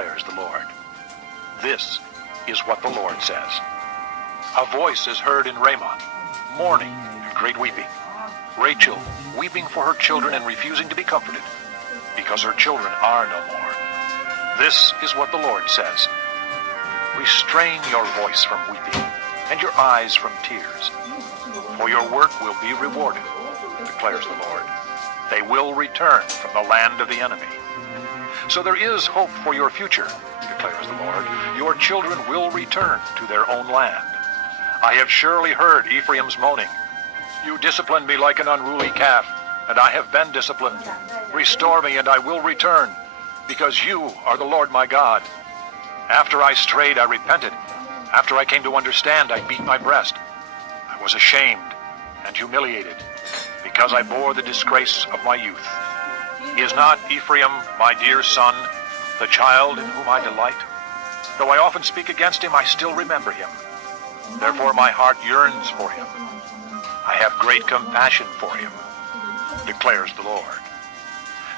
declares the Lord. This is what the Lord says. A voice is heard in Ramah, mourning and great weeping. Rachel weeping for her children and refusing to be comforted, because her children are no more. This is what the Lord says. Restrain your voice from weeping, and your eyes from tears, for your work will be rewarded, declares the Lord. They will return from the land of the enemy. So there is hope for your future, declares the Lord. Your children will return to their own land. I have surely heard Ephraim's moaning. You disciplined me like an unruly calf, and I have been disciplined. Restore me, and I will return, because you are the Lord my God. After I strayed, I repented. After I came to understand, I beat my breast. I was ashamed and humiliated, because I bore the disgrace of my youth. Is not Ephraim my dear son, the child in whom I delight? Though I often speak against him, I still remember him. Therefore my heart yearns for him. I have great compassion for him, declares the Lord.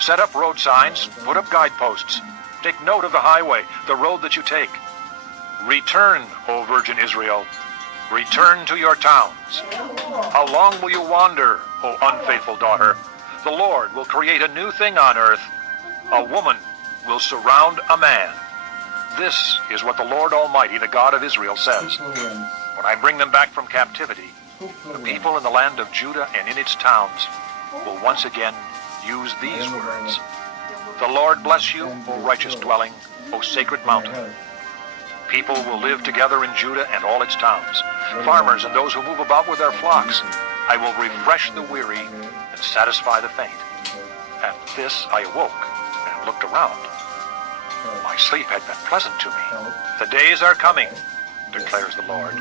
Set up road signs, put up guideposts. Take note of the highway, the road that you take. Return, O Virgin Israel. Return to your towns. How long will you wander, O unfaithful daughter? The Lord will create a new thing on earth. A woman will surround a man. This is what the Lord Almighty, the God of Israel, says. When I bring them back from captivity, the people in the land of Judah and in its towns will once again use these words. The Lord bless you, O righteous dwelling, O sacred mountain. People will live together in Judah and all its towns, farmers and those who move about with their flocks. I will refresh the weary and satisfy the faint. At this I awoke and looked around. My sleep had been pleasant to me. The days are coming, declares the Lord,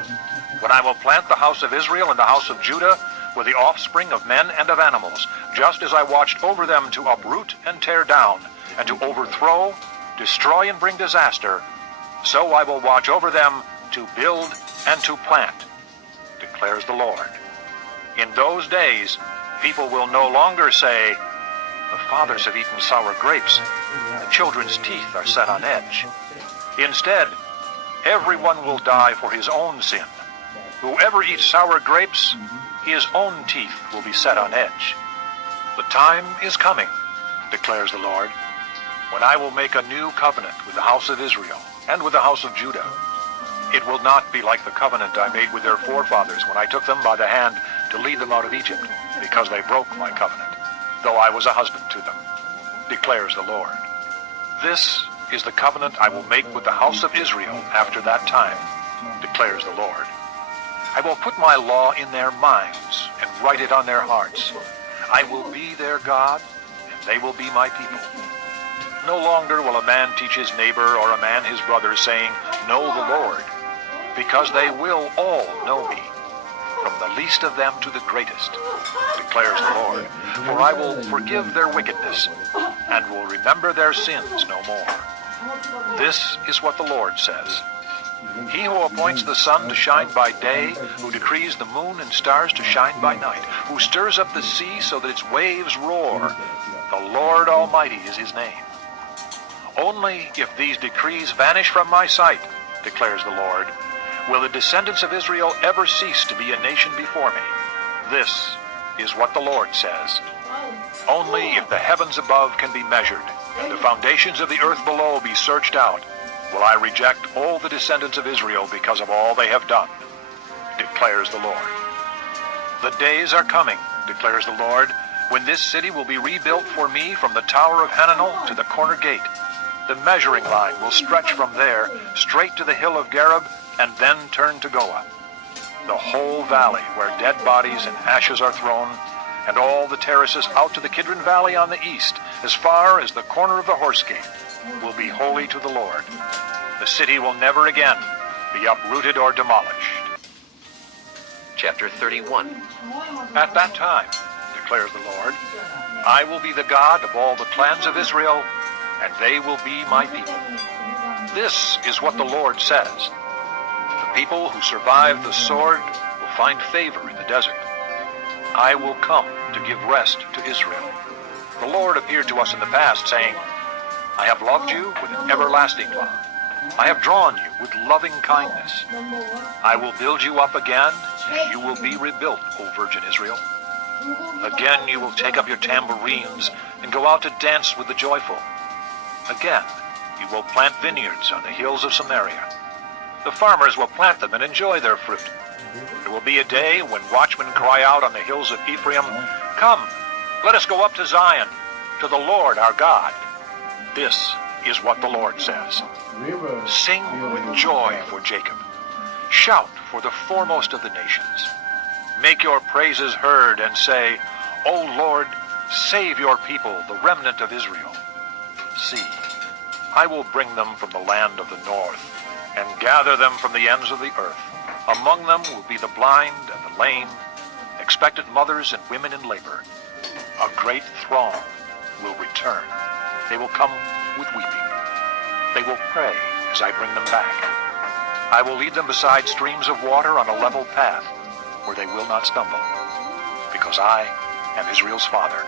when I will plant the house of Israel and the house of Judah with the offspring of men and of animals, just as I watched over them to uproot and tear down, and to overthrow, destroy, and bring disaster. So I will watch over them to build and to plant, declares the Lord. In those days, people will no longer say, the fathers have eaten sour grapes, the children's teeth are set on edge. Instead, everyone will die for his own sin. Whoever eats sour grapes, his own teeth will be set on edge. The time is coming, declares the Lord, when I will make a new covenant with the house of Israel and with the house of Judah. It will not be like the covenant I made with their forefathers when I took them by the hand to lead them out of Egypt, because they broke my covenant, though I was a husband to them, declares the Lord. This is the covenant I will make with the house of Israel after that time, declares the Lord. I will put my law in their minds and write it on their hearts. I will be their God, and they will be my people. No longer will a man teach his neighbor or a man his brother, saying, Know the Lord, because they will all know me, from the least of them to the greatest, declares the Lord. For I will forgive their wickedness, and will remember their sins no more. This is what the Lord says. He who appoints the sun to shine by day, who decrees the moon and stars to shine by night, who stirs up the sea so that its waves roar, the Lord Almighty is his name. Only if these decrees vanish from my sight, declares the Lord, will the descendants of Israel ever cease to be a nation before me. This is what the Lord says. Only if the heavens above can be measured, and the foundations of the earth below be searched out, will I reject all the descendants of Israel because of all they have done, declares the Lord. The days are coming, declares the Lord, when this city will be rebuilt for me from the tower of Hananel to the corner gate. The measuring line will stretch from there straight to the hill of Gareb and then turn to Goah. The whole valley where dead bodies and ashes are thrown, and all the terraces out to the Kidron Valley on the east, as far as the corner of the horse gate, will be holy to the Lord. The city will never again be uprooted or demolished. Chapter 31. At that time, declares the Lord, I will be the God of all the clans of Israel, and they will be my people. This is what the Lord says. The people who survive the sword will find favor in the desert. I will come to give rest to Israel. The Lord appeared to us in the past, saying, I have loved you with an everlasting love. I have drawn you with loving kindness. I will build you up again, and you will be rebuilt, O Virgin Israel. Again you will take up your tambourines and go out to dance with the joyful. Again you will plant vineyards on the hills of Samaria. The farmers will plant them and enjoy their fruit. There will be a day when watchmen cry out on the hills of Ephraim, "Come, let us go up to Zion, to the Lord our God." This is what the Lord says. Sing with joy for Jacob. Shout for the foremost of the nations. Make your praises heard and say, "O Lord, save your people, the remnant of Israel." See, I will bring them from the land of the north and gather them from the ends of the earth. Among them will be the blind and the lame, expectant mothers and women in labor. A great throng will return. They will come with weeping. They will pray as I bring them back. I will lead them beside streams of water on a level path where they will not stumble, because I am Israel's father.